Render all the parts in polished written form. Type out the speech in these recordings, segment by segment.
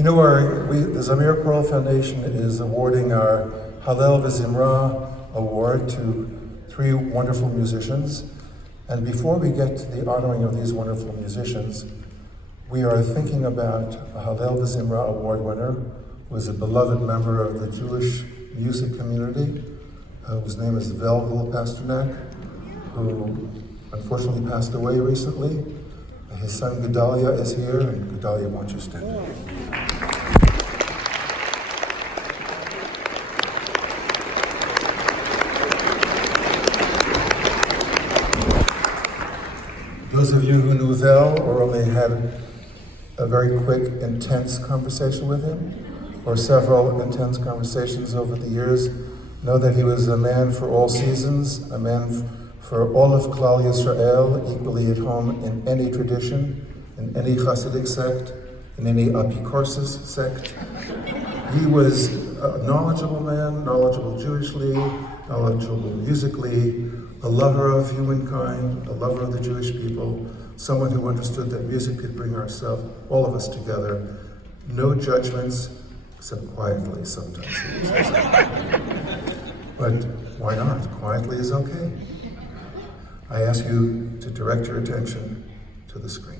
You know, the Zamir Choral Foundation is awarding our Velvel Pasternak award to 3 wonderful musicians. And before we get to the honoring of these wonderful musicians, we are thinking about a Velvel Pasternak award winner who is a beloved member of the Jewish music community, whose name is Velvel Pasternak, who unfortunately passed away recently. His son Gedalia is here, and Gedalia, why don't you stand up? Those of you who knew Vel or only had a very quick, intense conversation with him, or several intense conversations over the years, know that he was a man for all seasons, a man for all of Klal Yisrael, equally at home in any tradition, in any Hasidic sect, in any Apikorsis sect. He was a knowledgeable man, knowledgeable Jewishly, knowledgeable musically, a lover of humankind, a lover of the Jewish people, someone who understood that music could bring all of us together. No judgments, except quietly sometimes. But why not? Quietly is okay. I ask you to direct your attention to the screen.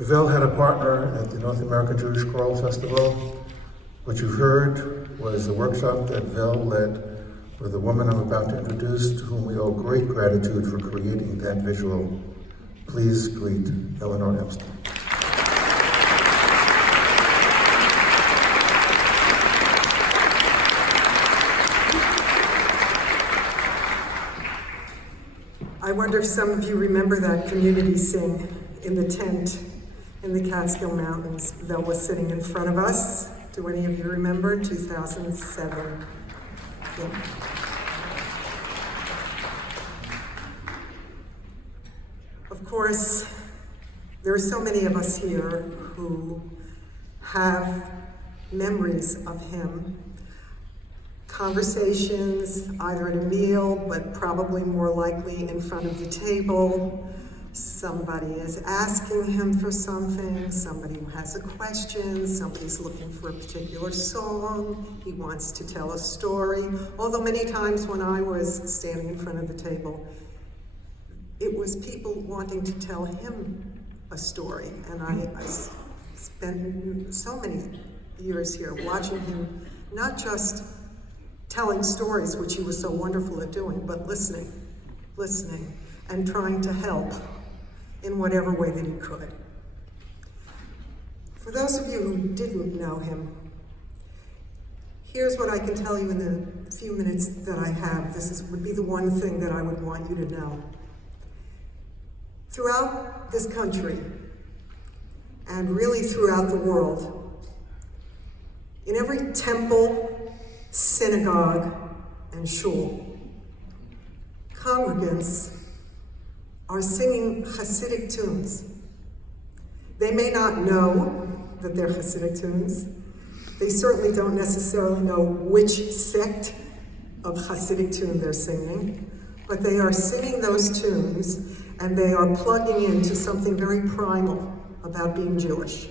Vel had a partner at the North American Jewish Choral Festival. What you heard was a workshop that Vel led with a woman I'm about to introduce, to whom we owe great gratitude for creating that visual. Please greet Eleanor Epstein. I wonder if some of you remember that community sing in the tent in the Catskill Mountains. Vel was sitting in front of us. Do any of you remember? 2007. Yeah. course, there are so many of us here who have memories of him. Conversations, either at a meal, but probably more likely in front of the table. Somebody is asking him for something, somebody has a question, somebody's looking for a particular song, he wants to tell a story. Although many times when I was standing in front of the table, it was people wanting to tell him a story. And I spent so many years here watching him, not just telling stories, which he was so wonderful at doing, but listening, and trying to help in whatever way that he could. For those of you who didn't know him, here's what I can tell you in the few minutes that I have. Would be the one thing that I would want you to know. Throughout this country, and really throughout the world, in every temple, synagogue, and shul, congregants are singing Hasidic tunes. They may not know that they're Hasidic tunes. They certainly don't necessarily know which sect of Hasidic tune they're singing, but they are singing those tunes and they are plugging into something very primal about being Jewish.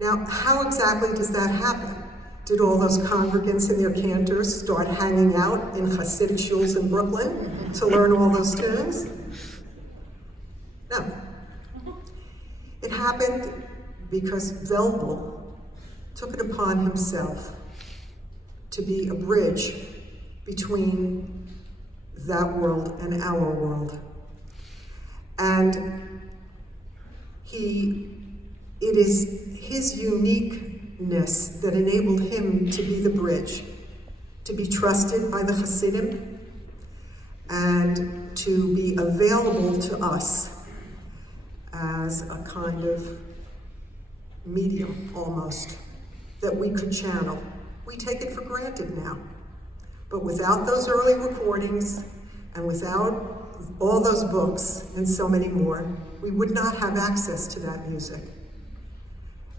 Now, how exactly does that happen? Did all those congregants and their cantors start hanging out in Hasidic shuls in Brooklyn to learn all those tunes? No. It happened because Velvel took it upon himself to be a bridge between that world and our world. And it is his uniqueness that enabled him to be the bridge, to be trusted by the Hasidim, and to be available to us as a kind of medium, almost, that we could channel. We take it for granted now. But without those early recordings, and without all those books, and so many more, we would not have access to that music.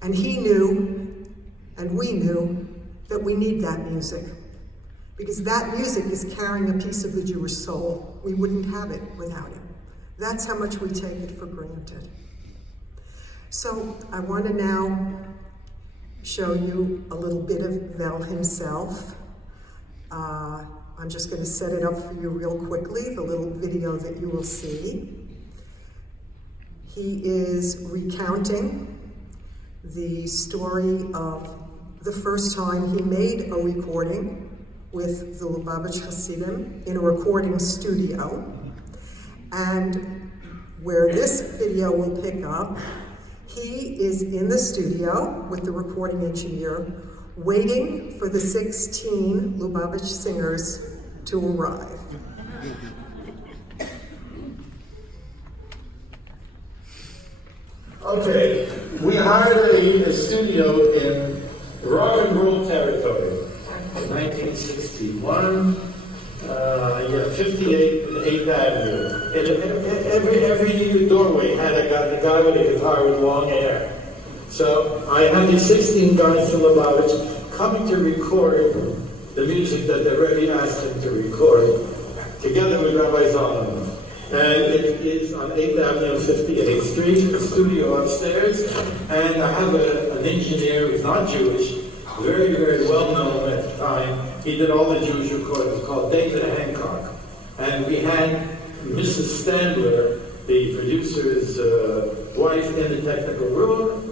And he knew, and we knew, that we need that music. Because that music is carrying a piece of the Jewish soul. We wouldn't have it without it. That's how much we take it for granted. So I want to now show you a little bit of Vel himself. I'm just going to set it up for you real quickly, the little video that you will see. He is recounting the story of the first time he made a recording with the Lubavitch Hasidim in a recording studio. And where this video will pick up, he is in the studio with the recording engineer, waiting for the 16 Lubavitch singers to arrive. Okay, we hired a studio in rock and roll territory in 1961, 58 8th Avenue. Every doorway had a guy with a guitar with long hair. So I had these 16 guys from Lubavitch coming to record the music that the Rebbe asked him to record, together with Rabbi Zalman. And it is on 8th Avenue, 58th Street, the studio upstairs. And I have an engineer who's not Jewish, very, very well known at the time. He did all the Jewish recordings, called David Hancock. And we had Mrs. Standler, the producer's wife, in the technical room,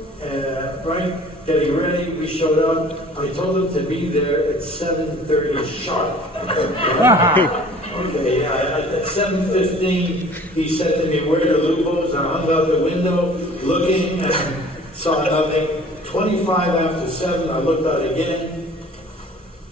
getting ready. We showed up. I told him to be there at 7:30 sharp. Okay, at 7:15, he said to me, "Where are the Lubos?" I hung out the window, looking, and saw nothing. 25 after 7, I looked out again.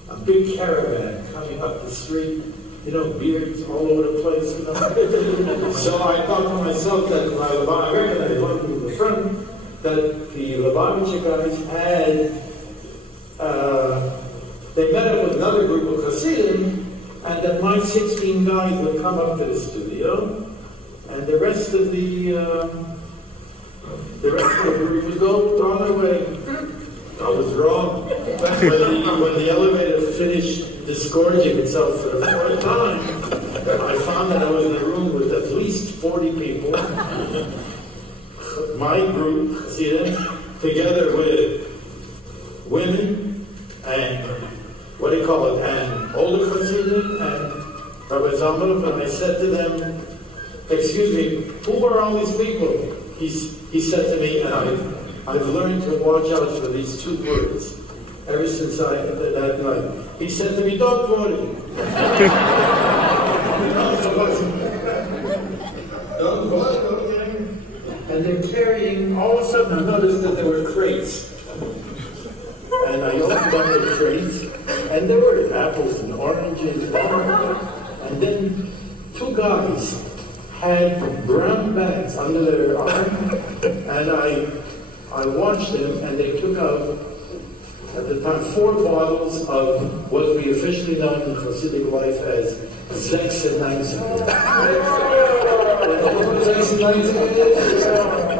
A big caravan coming up the street. You know, beards all over the place. You know? So I thought to myself that I recognized one from the front that the Lubavitch guys had. They met up with another group of Hasidim, and that my 16 guys would come up to the studio, and the rest of the group would go on their way. I was wrong. When the elevator finished disgorging itself for the fourth time, I found that I was in a room with at least 40 people. My group, see them, together with women and what do you call it, and older Hasidim and Rabbi Zamir, and I said to them, excuse me, who are all these people? He said to me, and I've learned to watch out for these two words ever since that night. He said to me, don't worry. Don't worry. And they're carrying, all of a sudden I noticed that there were crates. And I opened up the crates, and there were apples and oranges, and then two guys had brown bags under their arm, and I watched them, and they took out, at the time, 4 bottles of what we officially know in Hasidic life as Zex and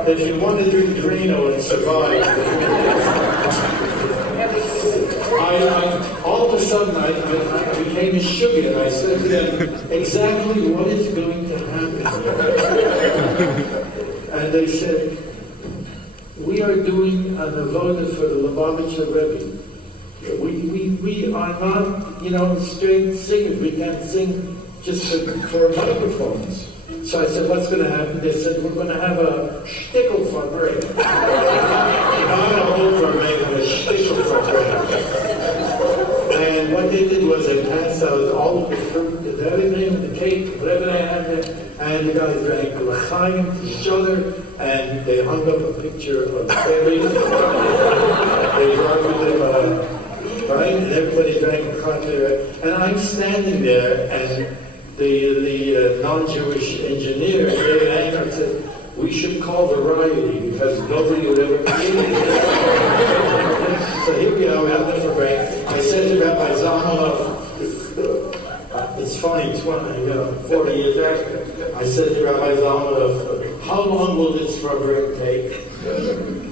If you want to drink Drano and survive, all of a sudden I became a sugar, and I said to them, exactly what is going to happen? And they said, we are doing an avoda for the Lubavitcher Rebbe. We are not, straight singers. We can't sing just for microphones. So I said, what's going to happen? They said, we're going to have a shtickle for break. Not a whole for break, but a shtickle for break. And what they did was they passed out all of the fruit, everything, the cake, whatever they had there, and the guys drank l'chaim to each other, and they hung up a picture of Terry. They brought with them, right? And everybody drank l'chaim. And I'm standing there, and the non-Jewish engineer, David Anger, said, we should call variety because nobody would ever believe it. So here we are, we have for break. I said to Rabbi Zamir, it's funny, 40 years after, I said to Rabbi Zamir, how long will this for break take?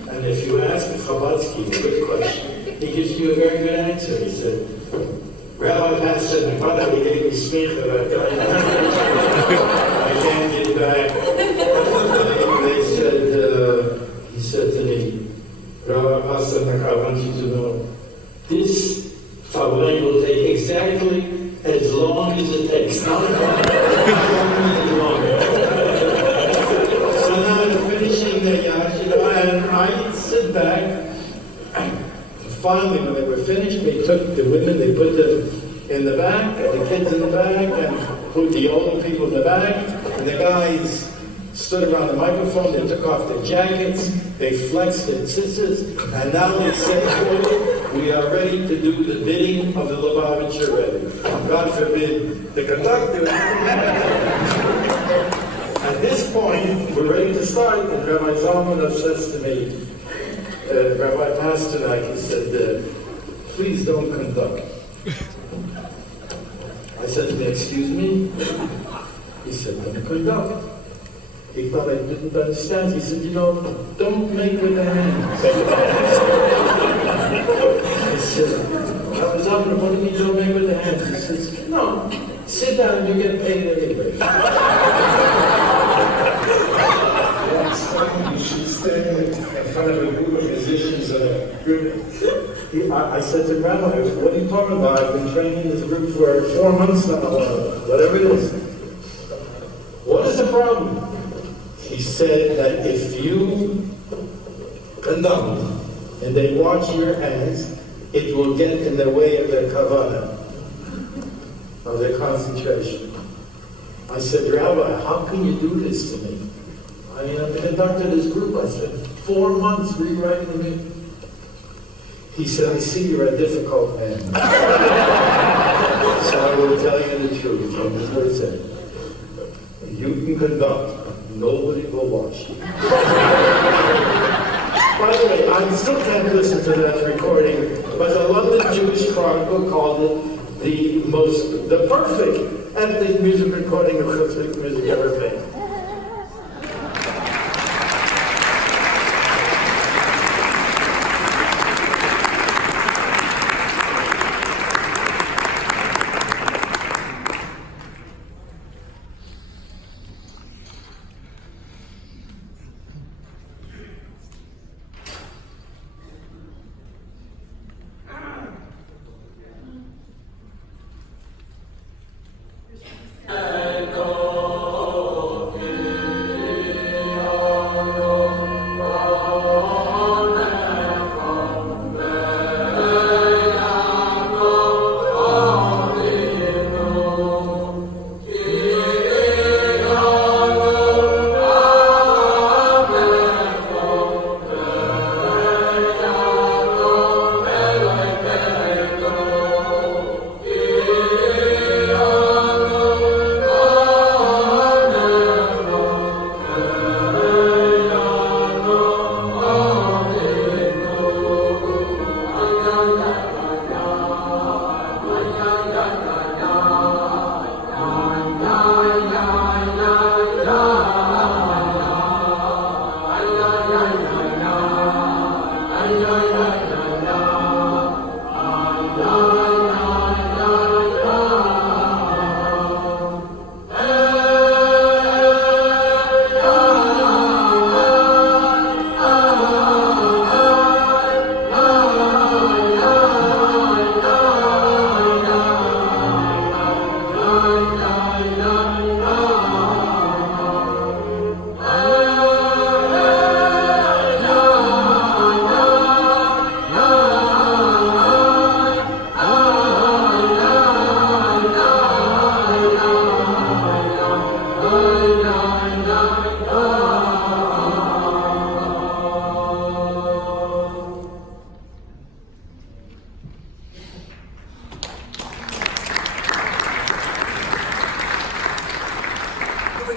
And if you ask Chabadsky, a good question, he gives you a very good answer. He said, Rabbi Pasternak, my brother, he gave me smicha that I can't get back. He said to me, Rabbi Pasternak, I want you to know, this Fabreng will take exactly as long as it takes. Not longer. So now I'm finishing the yash, and I sit back. Finally, when they were finished, they took the women, they put them in the back, and the kids in the back, and put the older people in the back, and the guys stood around the microphone, they took off their jackets, they flexed their tzitzis, and now they said, we are ready to do the bidding of the Lubavitcher Rebbe. God forbid, the conductor. At this point, we're ready to start, and Rabbi Zalman says to me, Rabbi Pasternak, he said, please don't conduct. I said to him, excuse me? He said, don't conduct. He thought I didn't understand. He said, don't make with the hands. I said, Rabbi Zamir, what do you mean don't make with the hands? He says, no, sit down and you get paid anyway. You should stay in front of a group of musicians that are good. I said to Rabbi, what are you talking about? I've been training this group for 4 months now, whatever it is. What is the problem? He said that if you conduct and they watch your hands, it will get in the way of their kavanah, of their concentration. I said, Rabbi, how can you do this to me? I mean, I've been conducting this group. I spent 4 months rewriting the music. He said, I see you're a difficult man. So I will tell you the truth. And this is what he said. You can conduct, nobody will watch you. By the way, I still can't listen to that recording, but the London Jewish Chronicle called it the perfect ethnic music recording of Hasidic music ever made.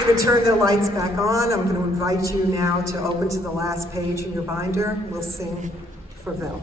going to turn the lights back on. I'm going to invite you now to open to the last page in your binder. We'll sing for Vel.